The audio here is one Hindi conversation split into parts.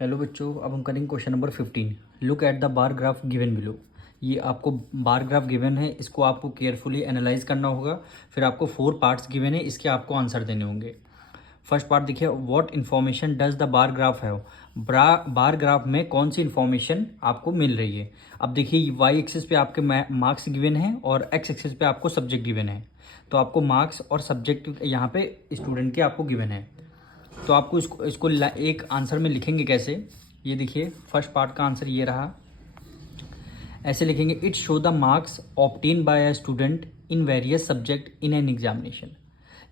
हेलो बच्चों, अब हम करेंगे question number 15। Look at the bar graph given below. ये आपको बार ग्राफ गिवन है, इसको आपको केयरफुली एनालाइज करना होगा। फिर आपको 4 पार्ट्स गिवन है, इसके आपको आंसर देने होंगे। फर्स्ट पार्ट देखिए, what information does the bar graph है। बार ग्राफ में कौन सी इन्फॉर्मेशन आपको मिल रही है। अब देखिए, वाई एक्सिस पे आपके मार्क्स गिवन है और एक्स एक्सिस पे आपको सब्जेक्ट गिवन है। तो आपको मार्क्स और सब्जेक्ट यहाँ पे स्टूडेंट के आपको गिवन है। तो आपको इसको एक आंसर में लिखेंगे कैसे, ये देखिए। फर्स्ट पार्ट का आंसर ये रहा, ऐसे लिखेंगे, it show the marks obtain bye a student in various subject in an examination.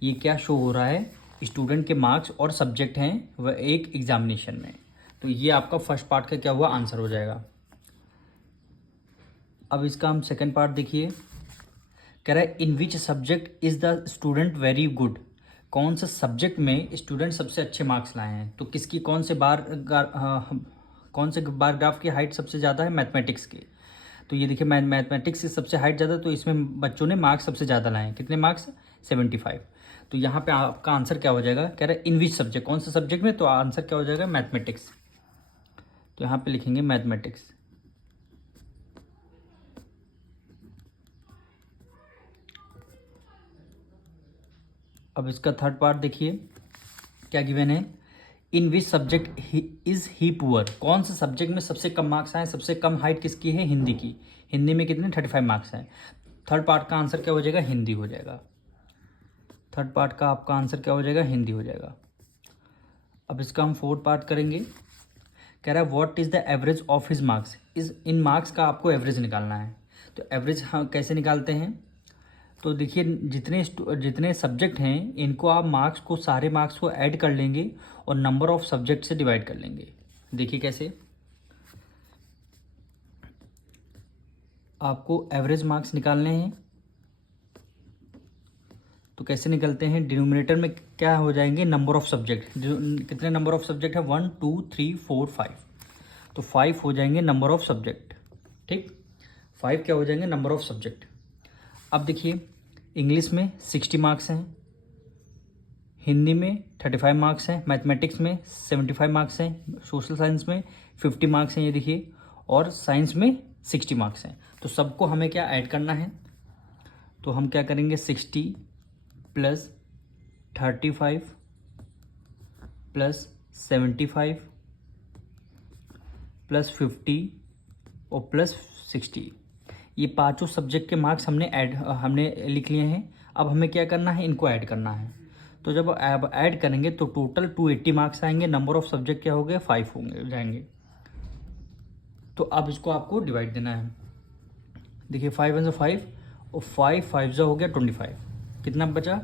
ये क्या शो हो रहा है, स्टूडेंट के मार्क्स और सब्जेक्ट हैं वह एक एग्जामिनेशन में। तो ये आपका फर्स्ट पार्ट का क्या हुआ, आंसर हो जाएगा। अब इसका हम सेकेंड पार्ट देखिए, कह रहा है in which subject is the student very good. कौन से सब्जेक्ट में स्टूडेंट सबसे अच्छे मार्क्स लाए हैं। तो किसकी कौन से बार ग्राफ की हाइट सबसे ज़्यादा है, मैथमेटिक्स की। तो ये देखिए, मैथमेटिक्स की सबसे हाइट ज़्यादा, तो इसमें बच्चों ने मार्क्स सबसे ज़्यादा लाए हैं। कितने मार्क्स, 75। तो यहाँ पे आपका आंसर क्या हो जाएगा, कह रहा है इन विच सब्जेक्ट, कौन से सब्जेक्ट में। तो आंसर क्या हो जाएगा, मैथमेटिक्स। तो यहाँ पे लिखेंगे मैथमेटिक्स। अब इसका थर्ड पार्ट देखिए, क्या गिवन है, in which subject is he poor. कौन से सब्जेक्ट में सबसे कम मार्क्स आए, सबसे कम हाइट किसकी है, हिंदी की। हिंदी में कितने, 35 मार्क्स हैं। थर्ड पार्ट का आंसर क्या हो जाएगा, हिंदी हो जाएगा। थर्ड पार्ट का आपका आंसर क्या हो जाएगा, हिंदी हो जाएगा। अब इसका हम फोर्थ पार्ट करेंगे, कह रहा है what is the average of his marks. In marks का आपको एवरेज निकालना है। तो एवरेज हाँ कैसे निकालते हैं, तो देखिए, जितने सब्जेक्ट हैं इनको आप मार्क्स को, सारे मार्क्स को ऐड कर लेंगे और नंबर ऑफ सब्जेक्ट से डिवाइड कर लेंगे। देखिए कैसे, आपको एवरेज मार्क्स निकालने हैं। तो कैसे निकलते हैं, डिनोमिनेटर में क्या हो जाएंगे, नंबर ऑफ सब्जेक्ट। जो कितने नंबर ऑफ सब्जेक्ट है, 1 2 3 4 5। तो 5 हो जाएंगे नंबर ऑफ सब्जेक्ट। ठीक, 5 क्या हो जाएंगे, नंबर ऑफ सब्जेक्ट। अब देखिए, इंग्लिश में 60 मार्क्स हैं, हिंदी में 35 मार्क्स हैं, मैथमेटिक्स में 75 मार्क्स हैं, सोशल साइंस में 50 मार्क्स हैं, ये देखिए, और साइंस में 60 मार्क्स हैं। तो सबको हमें क्या ऐड करना है, तो हम क्या करेंगे, 60 प्लस 35 प्लस 75 प्लस 50 और प्लस 60। ये पांचों सब्जेक्ट के मार्क्स हमने लिख लिए हैं। अब हमें क्या करना है, इनको ऐड करना है। तो जब अब ऐड करेंगे तो टोटल 280 मार्क्स आएंगे। नंबर ऑफ सब्जेक्ट क्या हो गए, 5 होंगे जाएंगे। तो अब इसको आपको डिवाइड देना है। देखिए, 5 वन 5 और 5 5 हो गया 25। कितना बचा,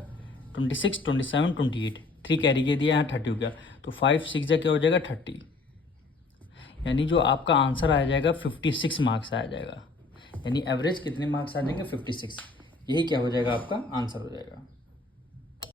26 27 28। 3 कैरी के दिया, यहाँ 30 हो गया। तो 5 6 क्या हो जाएगा, 30। यानी जो आपका आंसर आ जाएगा 56 मार्क्स आ जाएगा। यानी एवरेज कितने मार्क्स आ जाएंगे, 56। यही क्या हो जाएगा, आपका आंसर हो जाएगा।